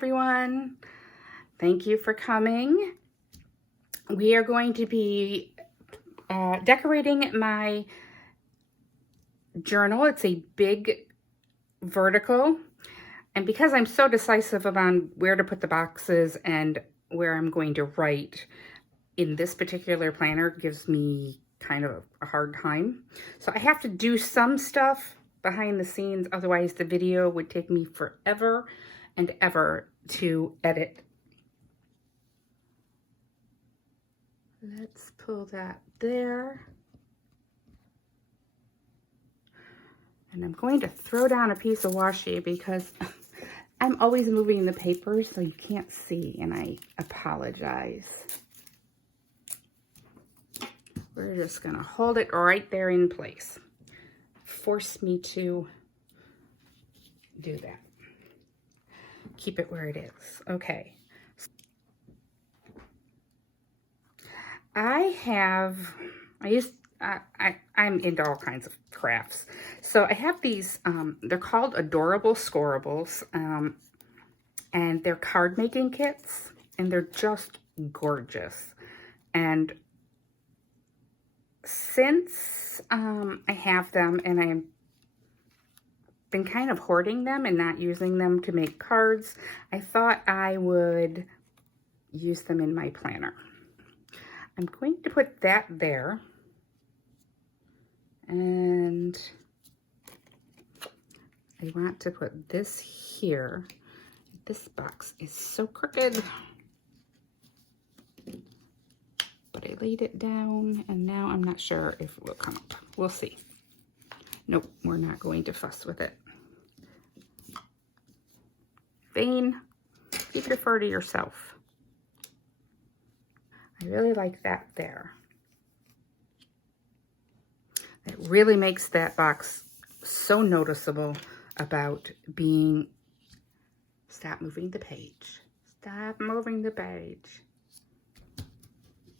everyone. Thank you for coming. We are going to be decorating my journal. It's a big vertical. And because I'm so decisive about where to put the boxes and where I'm going to write in this particular planner, gives me kind of a hard time. So I have to do some stuff behind the scenes, otherwise the video would take me forever and ever to edit. Let's pull that there. And I'm going to throw down a piece of washi because I'm always moving the paper so you can't see, and I apologize. We're just gonna hold it right there in place. Force me to do that. Keep it where it is. Okay. I'm into all kinds of crafts. So I have these, they're called Adorable Scorables, and they're card making kits, and they're just gorgeous. And since I have them and I've been kind of hoarding them and not using them to make cards, I thought I would use them in my planner. I'm going to put that there. And I want to put this here. This box is so crooked. But I laid it down and now I'm not sure if it will come up. We'll see. Nope, we're not going to fuss with it. Vane, keep your fur to yourself. I really like that there. It really makes that box so noticeable about being, stop moving the page. Stop moving the page.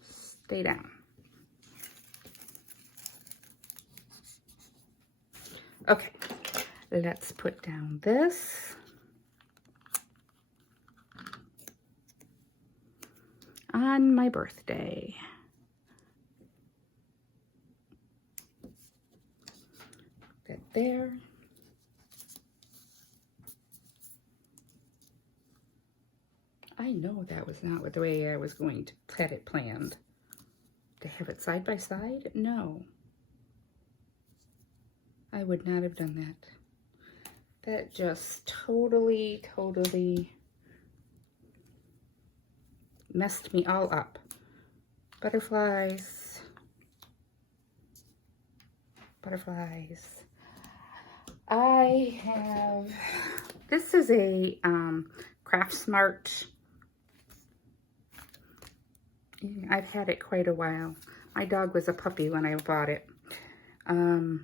Stay down. Okay, let's put down this. On my birthday. That there. I know that was not the way I was going to have it planned. To have it side by side? No. I would not have done that. That just totally messed me all up. Butterflies. Butterflies. I have, this is a Craft Smart. I've had it quite a while. My dog was a puppy when I bought it. I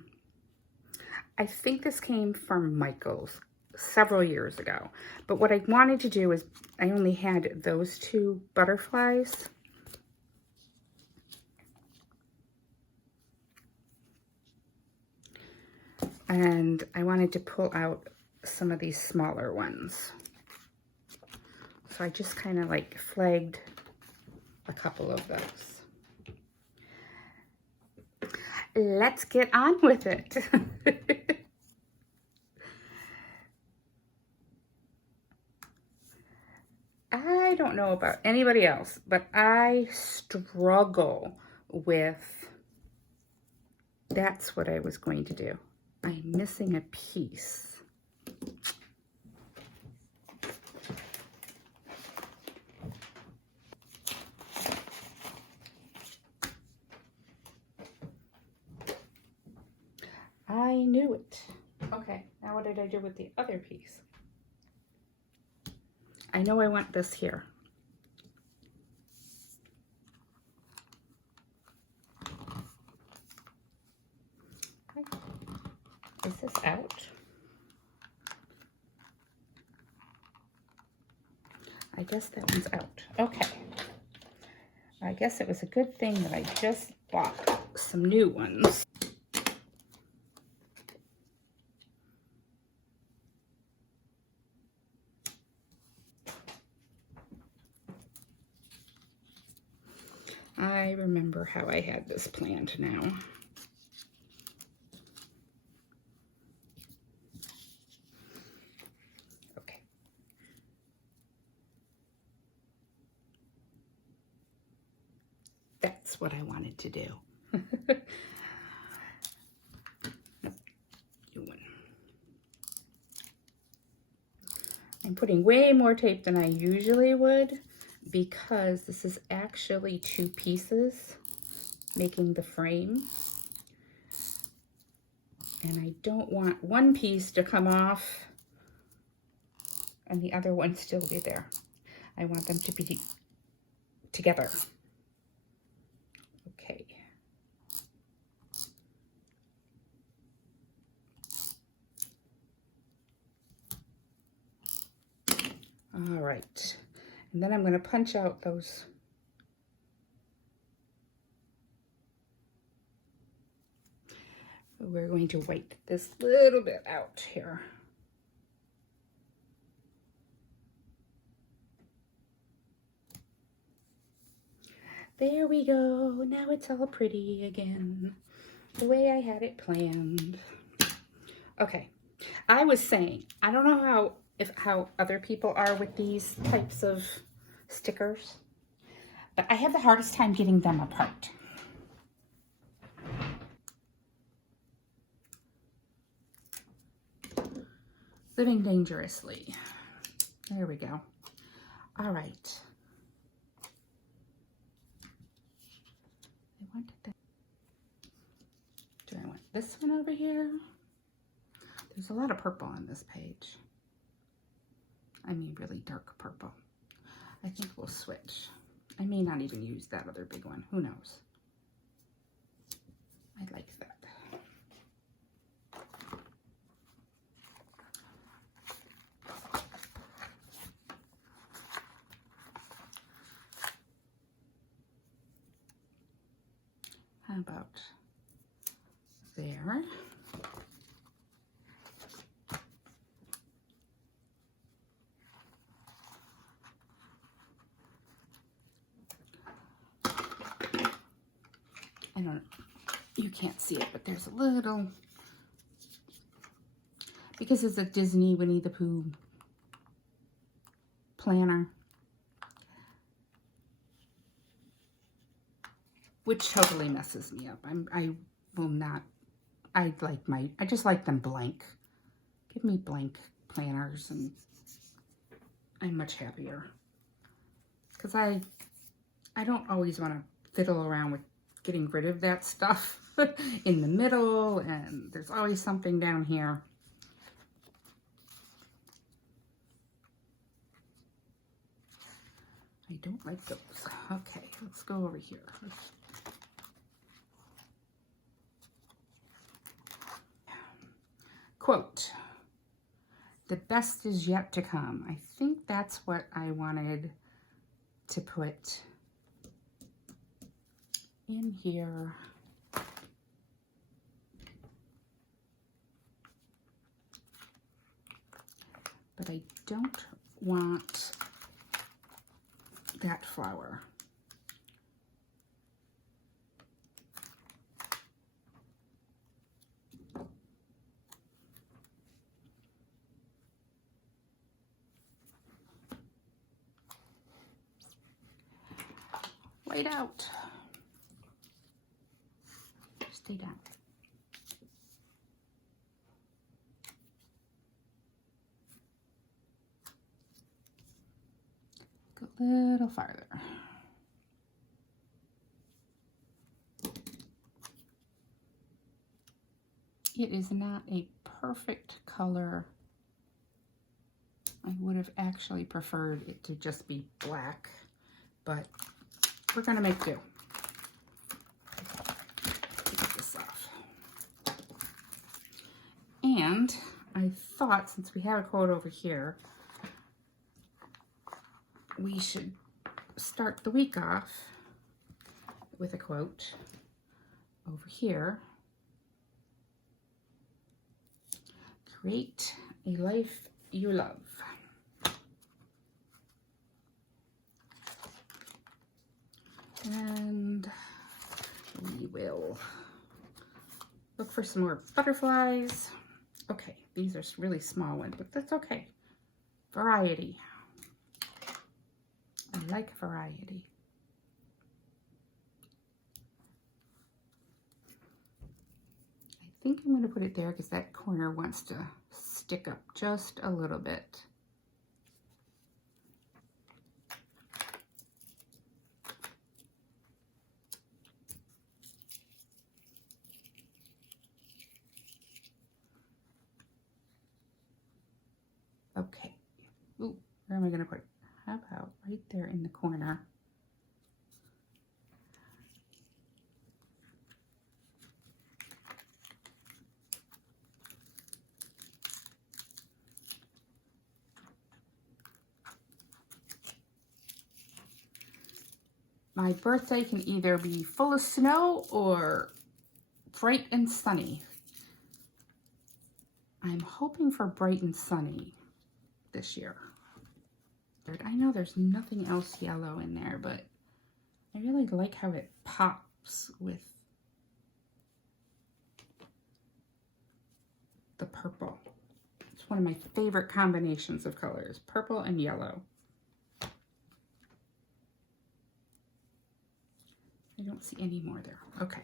think this came from Michael's several years ago. But what I wanted to do is, I only had those two butterflies. And I wanted to pull out some of these smaller ones. So I just kind of like flagged a couple of those. Let's get on with it. I don't know about anybody else, but I struggle with, that's what I was going to do. I'm missing a piece. I knew it. Okay, now what did I do with the other piece? I know I want this here. Okay. Is this out? I guess that one's out. Okay. I guess it was a good thing that I just bought some new ones. I remember how I had this planned now. Okay. That's what I wanted to do. I'm putting way more tape than I usually would because this is actually 2 pieces making the frame. And I don't want one piece to come off and the other one still be there. I want them to be together. Okay. All right. And then I'm going to punch out those. We're going to white this little bit out here. There we go. Now it's all pretty again, the way I had it planned. Okay, I was saying, I don't know how other people are with these types of stickers, but I have the hardest time getting them apart. Living dangerously. There we go. All right. I wanted that. Do I want this one over here? There's a lot of purple on this page. I mean, really dark purple. I think we'll switch. I may not even use that other big one. Who knows? I like that. How about there? I don't, you can't see it, but there's a little, because it's a Disney Winnie the Pooh planner, which totally messes me up. I will not, I just like them blank. Give me blank planners and I'm much happier. Because I don't always want to fiddle around with getting rid of that stuff in the middle, and there's always something down here. I don't like those. Okay, let's go over here. Quote, "The best is yet to come." I think that's what I wanted to put in here. But I don't want that flower. White out. Stay down. Go a little farther. It is not a perfect color. I would have actually preferred it to just be black, but we're gonna make do. Take this off. And I thought, since we have a quote over here, we should start the week off with a quote over here. Create a life you love. And we will look for some more butterflies. Okay, these are really small ones, but that's okay. Variety. I like variety. I think I'm going to put it there because that corner wants to stick up just a little bit. Okay. Ooh, where am I going to put it? How about right there in the corner? My birthday can either be full of snow or bright and sunny. I'm hoping for bright and sunny this year. I know there's nothing else yellow in there, but I really like how it pops with the purple. It's one of my favorite combinations of colors, purple and yellow. I don't see any more there. Okay.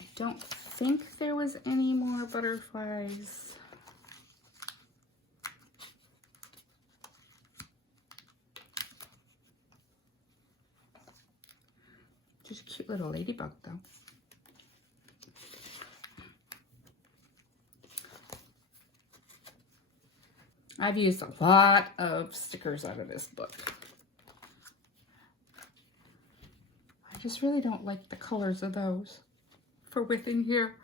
I don't think there was any more butterflies. Just a cute little ladybug though. I've used a lot of stickers out of this book. I just really don't like the colors of those for within here.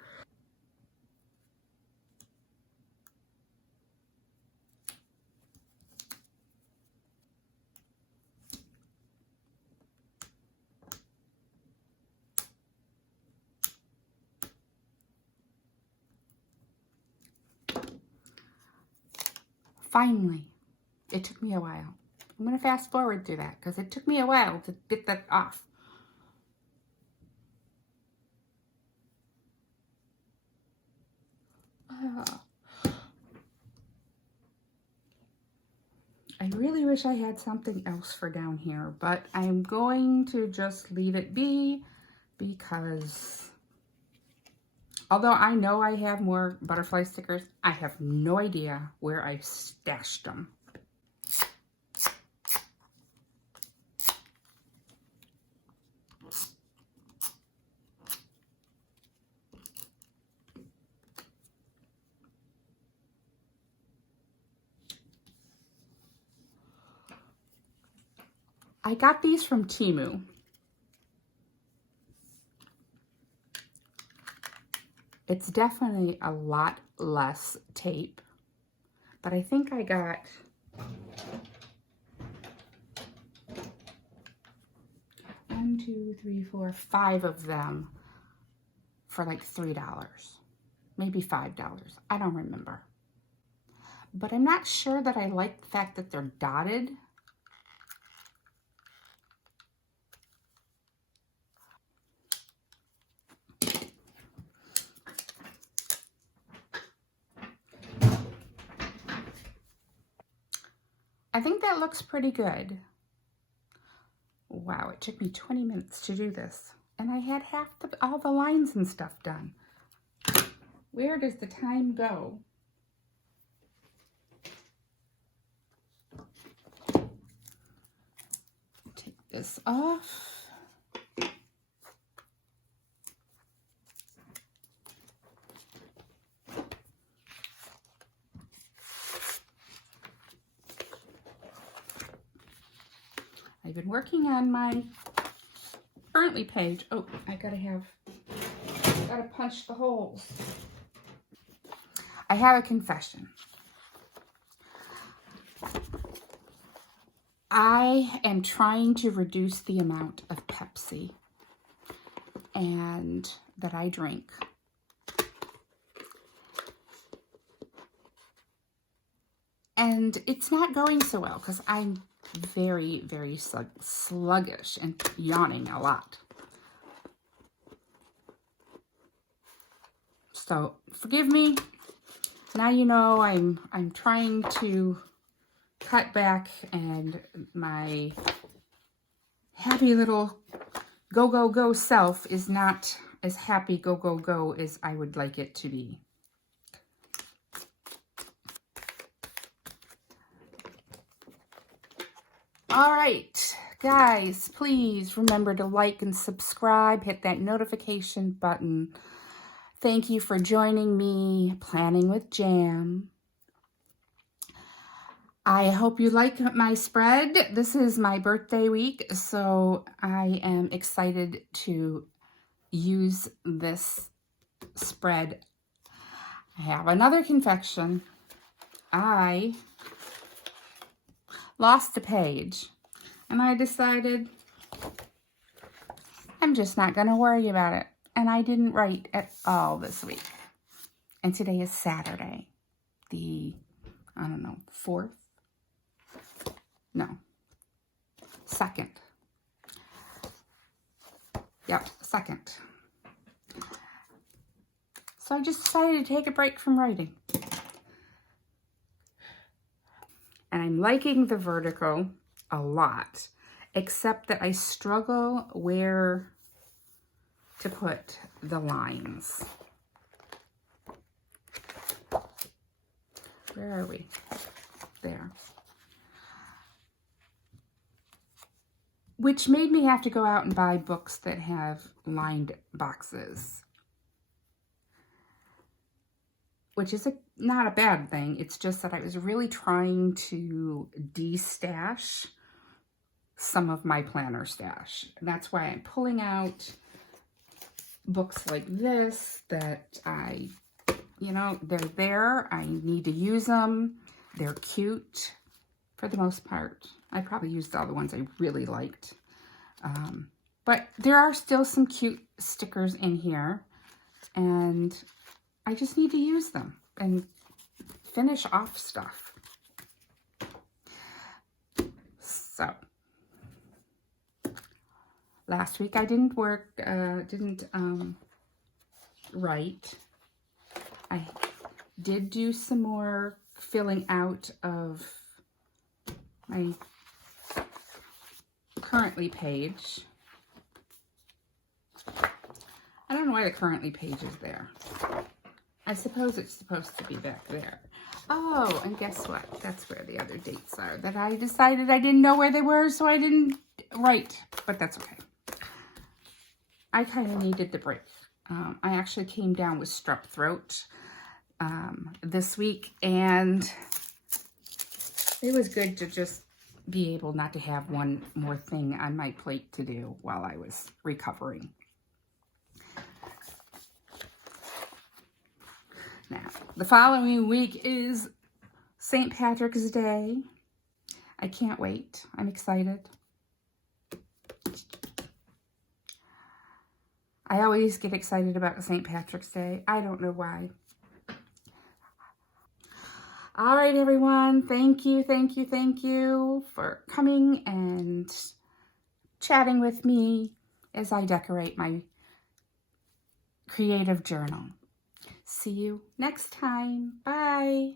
Finally, it took me a while. I'm going to fast forward through that because it took me a while to get that off. I really wish I had something else for down here, but I'm going to just leave it be because although I know I have more butterfly stickers, I have no idea where I stashed them. I got these from Temu. It's definitely a lot less tape, but I think I got 1, 2, 3, 4, 5 of them for like $3, maybe $5. I don't remember. But I'm not sure that I like the fact that they're dotted. I think that looks pretty good. Wow, it took me 20 minutes to do this. And I had all the lines and stuff done. Where does the time go? Take this off. I've been working on my currently page. Oh, I gotta punch the holes. I have a confession. I am trying to reduce the amount of Pepsi and that I drink. And it's not going so well because I'm very, very sluggish and yawning a lot. So forgive me. Now you know I'm trying to cut back, and my happy little go, go, go self is not as happy go, go, go as I would like it to be. All right, guys, please remember to like and subscribe, hit that notification button. Thank you for joining me, Planning with J.A.M. I hope you like my spread. This is my birthday week, so I am excited to use this spread. I have another confection. I lost a page, and I decided I'm just not going to worry about it. And I didn't write at all this week. And today is Saturday, the, I don't know, 4th? No, 2nd. Yep, 2nd. So I just decided to take a break from writing. And I'm liking the vertical a lot, except that I struggle where to put the lines. Where are we? There. Which made me have to go out and buy books that have lined boxes. Which is not a bad thing. It's just that I was really trying to de-stash some of my planner stash. And that's why I'm pulling out books like this that they're there. I need to use them. They're cute for the most part. I probably used all the ones I really liked. But there are still some cute stickers in here, and I just need to use them and finish off stuff. So, last week I didn't write. I did do some more filling out of my currently page. I don't know why the currently page is there. I suppose it's supposed to be back there. Oh, and guess what? That's where the other dates are that I decided I didn't know where they were, so I didn't write, but that's okay. I kind of needed the break. I actually came down with strep throat this week, and it was good to just be able not to have one more thing on my plate to do while I was recovering. Now, the following week is St. Patrick's Day. I can't wait. I'm excited. I always get excited about St. Patrick's Day. I don't know why. All right, everyone. Thank you for coming and chatting with me as I decorate my creative journal. See you next time. Bye.